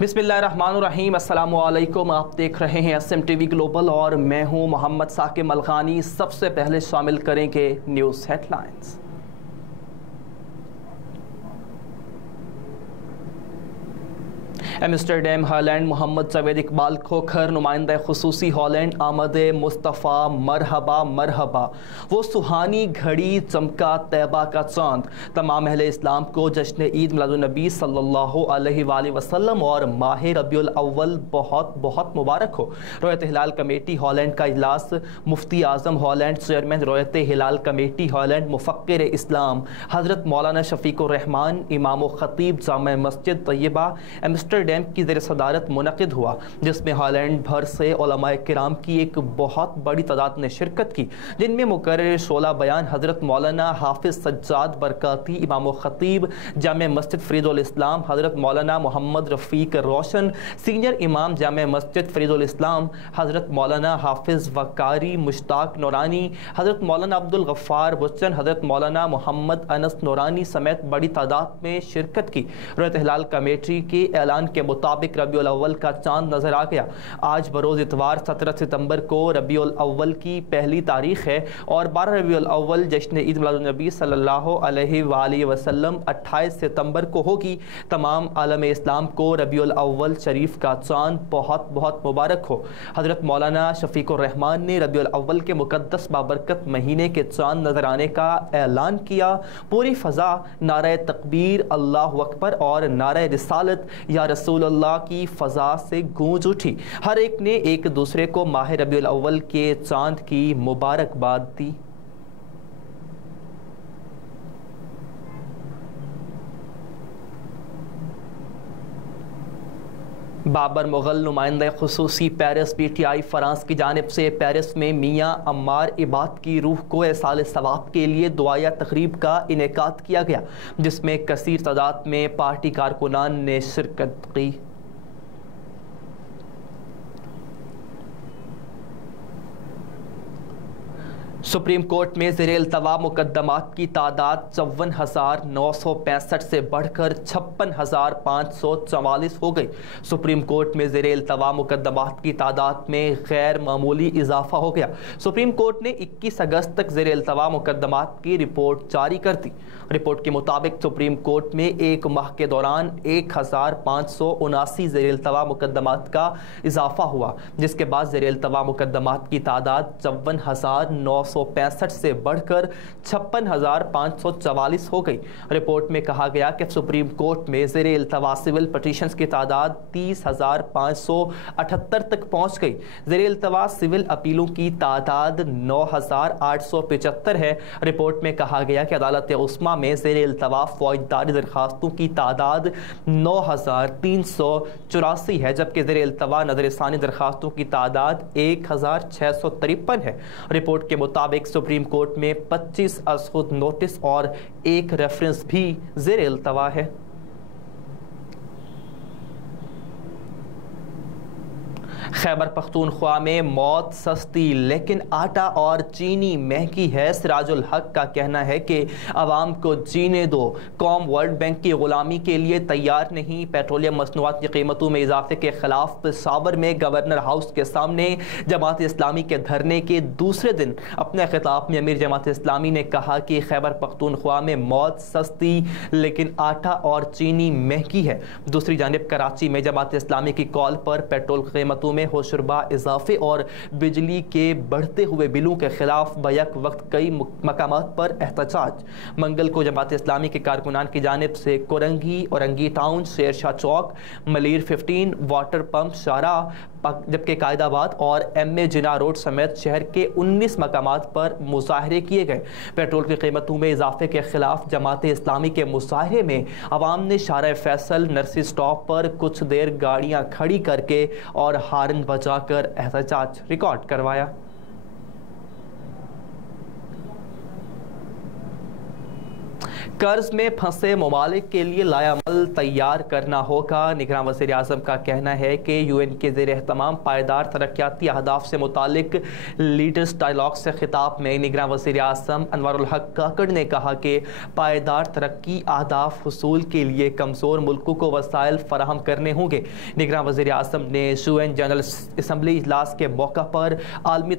बिस्मिल्लाहिर्रहमानिर्रहीम। अस्सलामु अलैकुम। आप देख रहे हैं SMTV ग्लोबल और मैं हूं मोहम्मद साकिब मलखानी। सबसे पहले शामिल करेंगे news headlines. Amsterdam Holland Mohammad Javed Iqbal Khokhar नुमाइंदा खुसूसी हॉलैंड आमद मुस्तफ़ा मरहबा मरहबा। वो सुहानी घड़ी चमका तैबा का चांद। तमाम अहले इस्लाम को जश्न ईद मिलादुन्नबी सल्लल्लाहु अलैहि वसल्लम और माह रबीउल अव्वल बहुत बहुत मुबारक हो। रोयत हिलाल कमेटी हॉलैंड का इजलास। मुफ्ती आज़म हॉलैंड, चेयरमैन रोयत हिलाल कमेटी हॉलैंड मुफक्किर इस्लाम हज़रत मौलाना शफीकुर रहमान इमाम व खतीब जामा मस्जिद तैयबा एम्स्टरडैम की ज़ेर सदारत मुनक़िद हुआ, जिसमें हॉलैंड भर से उलमाए किराम की एक बहुत बड़ी तादाद ने शिरकत की, जिनमें मुकर्रर शोला बयान हज़रत मौलाना हाफिज़ सज्जाद बरकाती इमाम व खतीब जामा मस्जिद फरीदुल इस्लाम हज़रत मौलाना मोहम्मद रफ़ीक रोशन, सीनियर इमाम जामा मस्जिद फरीदुल इस्लाम हज़रत मौलाना हाफिज़ वकारी मुश्ताक नूरानी, हज़रत मौलाना अब्दुल गफ़्फ़ार बुच्चन, हज़रत मौलाना मोहम्मद अनस नूरानी समेत बड़ी तादाद में शिरकत की। रोयत हिलाल कमेटी के ऐलान के मुताबिक रबीउल अव्वल का चांद नजर आ गया। आज बरोज़ इतवार 17 सितंबर को रबीउल अव्वल की पहली तारीख है और 12 रबीउल अव्वल जश्न ईद मिलादुन्नबी सल्लल्लाहु अलैहि वसल्लम 28 सितंबर को होगी। तमाम आलम इस्लाम को रबीउल अव्वल शरीफ का चांद बहुत बहुत मुबारक हो। हज़रत मौलाना शफीकुर रहमान ने रबीउल अव्वल के मुक़द्दस बाबरकत महीने के चांद नजर आने का ऐलान किया। पूरी फ़ज़ा नारे तकबीर, अल्लाहु अकबर और नारे रिसालत या रसूलुल्लाह की फ़ज़ा से गूंज उठी। हर एक ने एक दूसरे को माह रबीउल अव्वल के चांद की मुबारकबाद दी। बाबर मुग़ल नुमाइंदा खुसूसी पेरिस PTI फ्रांस की जानिब से पेरिस में मियाँ अम्मार इबाद की रूह को एसाल सवाब के लिए दुआया तक़रीब का इनेकाद किया गया, जिसमें कसीर तादाद में पार्टी कारकुनान ने शिरकत की। सुप्रीम कोर्ट में ज़ेरे इल्तवा मुकदमात की तादाद 54,965 से बढ़कर 56,544 हो गई। सुप्रीम कोर्ट में ज़ेरे इल्तवा मुकदमात की तादाद में गैर मामूली इजाफा हो गया। सुप्रीम कोर्ट ने 21 अगस्त तक ज़ेरे इल्तवा मुकदमात की रिपोर्ट जारी कर दी। रिपोर्ट के मुताबिक सुप्रीम कोर्ट में एक माह के दौरान 1,579 ज़ेरे इल्तवा मुकदमात का इजाफा हुआ, जिसके बाद ज़ेरे इल्तवा मुकदमात की तादाद 54,965 से बढ़कर 56,544 हो गई। रिपोर्ट में कहा गया कि सुप्रीम कोर्ट में ज़ेरे इल्तवा सिविल पटिशन्स की तादाद 30,578 तक पहुंच गई। ज़ेरे इल्तवा सिविल अपीलों की तादाद 9,875 है। रिपोर्ट में कहा गया कि अदालत उस्मा में ज़ेरे इल्तवा फौजदारी दरखास्तों की तादाद 9,384 है, जबकि ज़ेरे इल्तवा नज़रसानी दरखास्तों की तादाद 1,653 है। रिपोर्ट के मुताबिक सुप्रीम कोर्ट में 25 असहुद नोटिस और एक रेफरेंस भी ज़ेरे इल्तवा है। खैबर पख्तूनख्वा में मौत सस्ती लेकिन आटा और चीनी महंगी है। सिराजुल हक का कहना है कि आवाम को जीने दो, कौम वर्ल्ड बैंक की गुलामी के लिए तैयार नहीं। पेट्रोलियम मसनूआत की कीमतों में इजाफे के खिलाफ पेशावर में गवर्नर हाउस के सामने जमात इस्लामी के धरने के दूसरे दिन अपने खिताब में अमीर जमात इस्लामी ने कहा कि खैबर पख्तूनख्वा में मौत सस्ती लेकिन आटा और चीनी महंगी है। दूसरी जानिब कराची में जमात इस्लामी की कॉल पर पेट्रोल कीमतों में होशरुबा इजाफे और बिजली के बढ़ते हुए बिलों के खिलाफ बैक वक्त कई मकामात पर एहतजाज। मंगल को जमात इस्लामी के कारकुनान की जानिब से कोरंगी, औरंगी टाउन, शेरशाह चौक, मलीर 15, वाटर पंप शाहराह, जबकि कायदाबाद और MA जिना रोड समेत शहर के 19 मकामात पर मुजाहरे किए गए। पेट्रोल की कीमतों में इजाफे के खिलाफ जमात इस्लामी के मुजाहरे में अवाम ने शारा फैसल नर्सी स्टॉप पर कुछ देर गाड़ियां खड़ी करके और हारन बजाकर एहतजाज रिकॉर्ड करवाया। قرض میں پھنسے ممالک کے لیے لائحہ تیار کرنا ہوگا۔ نگراں وزیر اعظم کا کہنا ہے کہ یو این کے زیر اہتمام پائیدار ترقیاتی اہداف سے متعلق لیڈرز ڈائیلاگ سے خطاب میں نگراں وزیر اعظم انوار الحق کاکڑ نے کہا کہ پائیدار ترقی اہداف حصول کے لیے کمزور ملکوں کو وسائل فراہم کرنے ہوں گے۔ نگراں وزیر اعظم نے یو این جنرل اسمبلی اجلاس کے موقع پر عالمی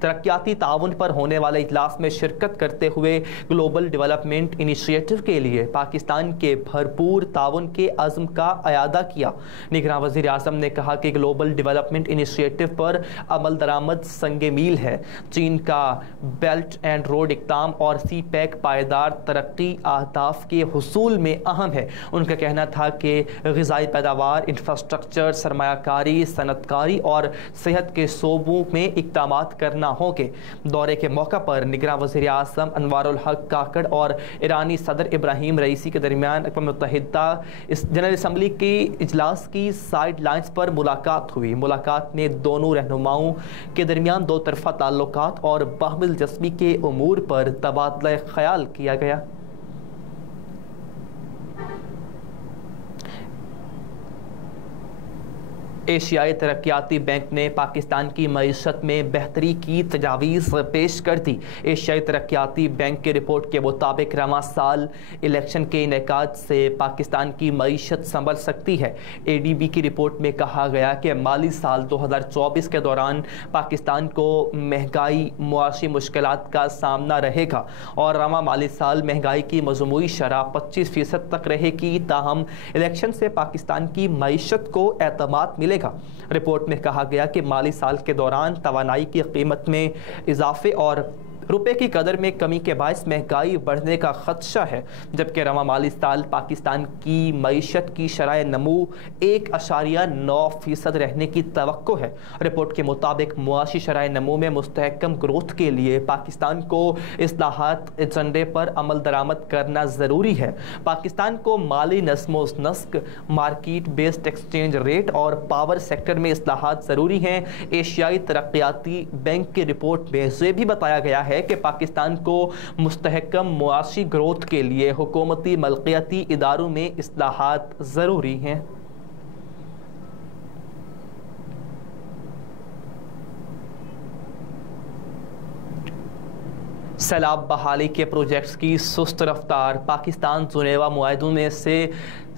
ترقیاتی تعاون پر ہونے والے اجلاس میں شرکت کرتے ہوئے گلوبل ڈیولپمنٹ انیشیٹو کے لیے پاکستان کے بھرپور تعاون کے عزم کا اعادہ کیا۔ نگراں وزیر اعظم نے کہا کہ گلوبل ڈیولپمنٹ انیشیٹو پر عمل درآمد سنگ میل ہے۔ چین کا بیلٹ اینڈ روڈ اقدام اور سی پیک پائیدار ترقی اہداف کے حصول میں اہم ہے۔ ان کا کہنا تھا کہ غذائی پیداوار، انفراسٹرکچر، سرمایہ کاری، صنعت کاری اور صحت کے شعبوں میں اقدامات کرنا ہوں گے۔ دورے کے موقع پر نگراں وزیر اعظم انوار الحق کاکڑ اور ایرانی صدر ابراہیم رئیسی کے درمیان اقوام متحدہ جنرل اسمبلی کے اجلاس کی سائیڈ لائنز پر ملاقات ہوئی۔ ملاقات میں دونوں رہنماؤں کے درمیان دو طرفہ تعلقات اور باہم دلچسپی کے امور پر تبادلہ خیال کیا گیا۔ ایشیائی ترقیاتی بینک نے پاکستان کی معیشت میں بہتری کی تجاویز پیش کر دی۔ ایشیائی ترقیاتی بینک کی رپورٹ کے مطابق رواں سال الیکشن کے انعقاد سے پاکستان کی معیشت سنبھل سکتی ہے۔ اے ڈی بی کی رپورٹ میں کہا گیا کہ مالی سال 2024 کے دوران پاکستان کو مہنگائی، معاشی مشکلات کا سامنا رہے گا اور رواں مالی سال مہنگائی کی مجموعی شرح 25% تک رہے گی۔ تاہم الیکشن سے پاکستان کی معیشت کو اعتماد ملے گا۔ رپورٹ میں کہا گیا کہ مالی سال کے دوران توانائی کی قیمت میں اضافے اور روپے کی قدر میں کمی کے باعث مہنگائی بڑھنے کا خدشہ ہے، جبکہ رواں مالی سال پاکستان کی معیشت کی شرح نمو 1.9% رہنے کی توقع ہے۔ رپورٹ کے مطابق معاشی شرح نمو میں مستحکم گروتھ کے لیے پاکستان کو اصلاحات ایجنڈے پر عمل درآمد کرنا ضروری ہے۔ پاکستان کو مالی نظم و نسق، مارکیٹ بیسڈ ایکسچینج ریٹ اور پاور سیکٹر میں اصلاحات ضروری ہیں۔ ایشیائی ترقیاتی بینک کی رپورٹ میں یہ بھی بتایا گیا ہے کہ پاکستان کو مستحکم معاشی گروتھ کے لیے حکومتی ملکیتی اداروں میں اصلاحات ضروری ہیں۔ سیلاب بحالی کے پروجیکٹس کی سست رفتار، پاکستان جنیوا معاہدوں میں سے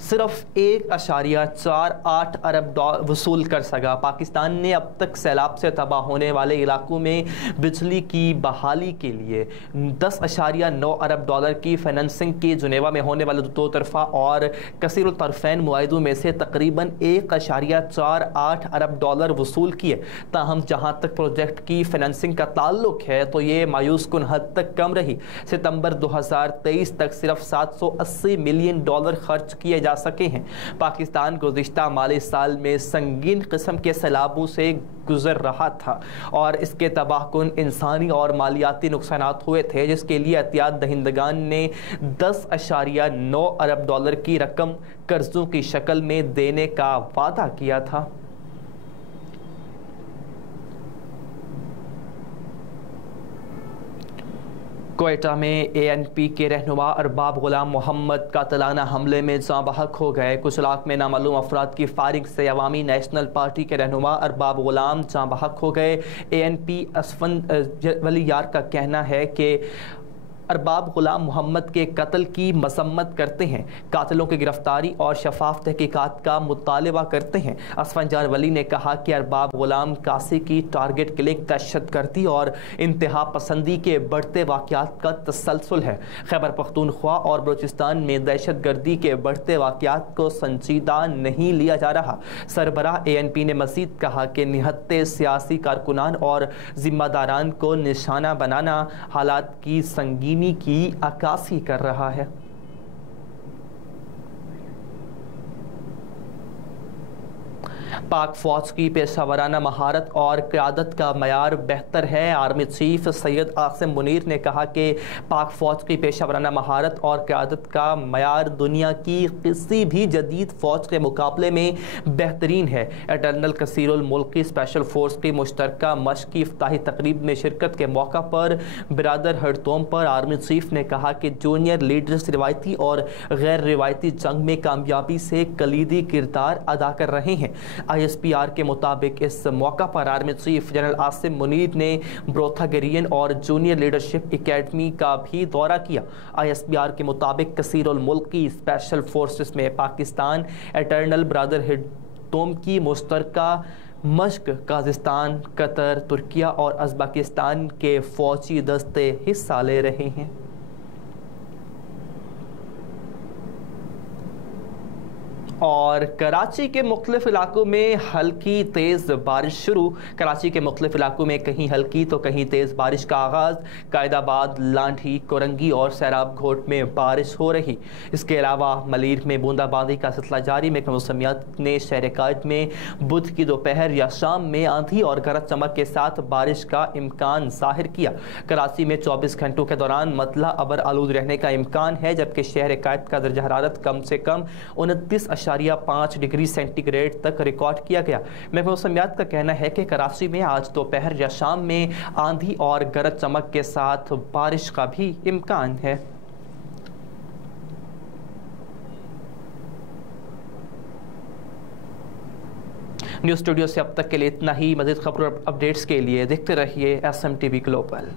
صرف 1.48 ارب وصول کر سکا۔ پاکستان نے اب تک سیلاب سے تباہ ہونے والے علاقوں میں بجلی کی بحالی کے لیے 10.9 ارب ڈالر کی فائننسنگ کی جنیوا میں ہونے والے دو طرفہ اور کثیر الطرفین معاہدوں میں سے تقریباً 1.48 ارب ڈالر وصول کیے۔ تاہم جہاں تک پروجیکٹ کی فائننسنگ کا تعلق ہے تو یہ مایوس کن حد تک کم رہی۔ ستمبر 2023 تک صرف 780 ملین ڈالر خرچ کیے جا سکے ہیں۔ پاکستان گزشتہ مالی سال میں سنگین قسم کے سیلابوں سے گزر رہا تھا اور اس کے تباہ کن انسانی اور مالیاتی نقصانات ہوئے تھے، جس کے لیے عطیات دہندگان نے 10.9 ارب ڈالر کی رقم قرضوں کی شکل میں دینے کا وعدہ کیا تھا۔ کوئٹہ میں اے این پی کے رہنما ارباب غلام محمد قاتلانہ حملے میں جاں بحق ہو گئے۔ گجرات میں نامعلوم افراد کی فائرنگ سے عوامی نیشنل پارٹی کے رہنما ارباب غلام جاں بحق ہو گئے۔ اے این پی اسفند ولی یار کا کہنا ہے کہ ارباب غلام محمد کے قتل کی مذمت کرتے ہیں، قاتلوں کی گرفتاری اور شفاف تحقیقات کا مطالبہ کرتے ہیں۔ اسفنجار ولی نے کہا کہ ارباب غلام قاسی کی ٹارگٹ کلنگ دہشت گردی اور انتہا پسندی کے بڑھتے واقعات کا تسلسل ہے۔ خیبر پختونخوا اور بلوچستان میں دہشت گردی کے بڑھتے واقعات کو سنجیدہ نہیں لیا جا رہا۔ سربراہ اے این پی نے مزید کہا کہ نہتے سیاسی کارکنان اور ذمہ داران کو نشانہ بنانا حالات کی سنگینی کی عکاسی کر رہا ہے۔ पाक फौज की पेशा वराना महारत और क़यादत का मयार बेहतर है। आर्मी चीफ सैयद आसिम मुनीर ने कहा कि पाक फौज की पेशा वराना महारत और क़यादत का मयार दुनिया की किसी भी जदीद फौज के मुकाबले में बेहतरीन है। एटर्नल कसीरुल मुल्की स्पेशल फोर्स की मुश्तरका मश्क की इफ्ताही तकरीब में शिरकत के मौका पर बिरादर हड़तोम पर आर्मी चीफ ने कहा कि जूनियर लीडर्स रिवायती और गैर रिवायती जंग में कामयाबी से कलीदी किरदार अदा कर रहे हैं। ISPR के मुताबिक इस मौका पर army chief general Asim Munir ने ब्रोथागेरियन और जूनियर लीडरशिप एकेडमी का भी दौरा किया। ISPR के मुताबिक कसीरुल मुल्क की स्पेशल फोर्सेस में पाकिस्तान एटर्नल ब्रादर हड़तोम की मुश्तरका मश्क काज़िस्तान, कतर, तुर्किया और उज़्बेकिस्तान के फौजी दस्ते हिस्सा ले रहे हैं। और कराची के मुख्तलिफ इलाकों में हल्की तेज़ बारिश शुरू। कराची के मुख्तलिफ इलाकों में कहीं हल्की तो कहीं तेज़ बारिश का आगाज़। कायदाबाद, लांठी, कोरंगी और सैराब घोट में बारिश हो रही। इसके अलावा मलीर में बूंदाबांदी का सिलसिला जारी। महकमा मौसमियात ने शहर कायद में बुध की दोपहर या शाम में आंधी और गरज चमक के साथ बारिश का इम्कान ज़ाहिर किया। कराची में 24 घंटों के दौरान मतला अबर आलूद रहने का इम्कान है, जबकि शहर कायद का दर्जा हरारत कम से कम 29.5 डिग्री सेंटीग्रेड तक रिकॉर्ड किया गया। महकमा मौसमियात का कहना है कि कराची में आज दोपहर या शाम में आंधी और गरज चमक के साथ बारिश का भी इम्कान है। न्यूज़ स्टूडियो से अब तक के लिए इतना ही। मज़ीद खबरों और अपडेट्स के लिए देखते रहिए SMTV ग्लोबल।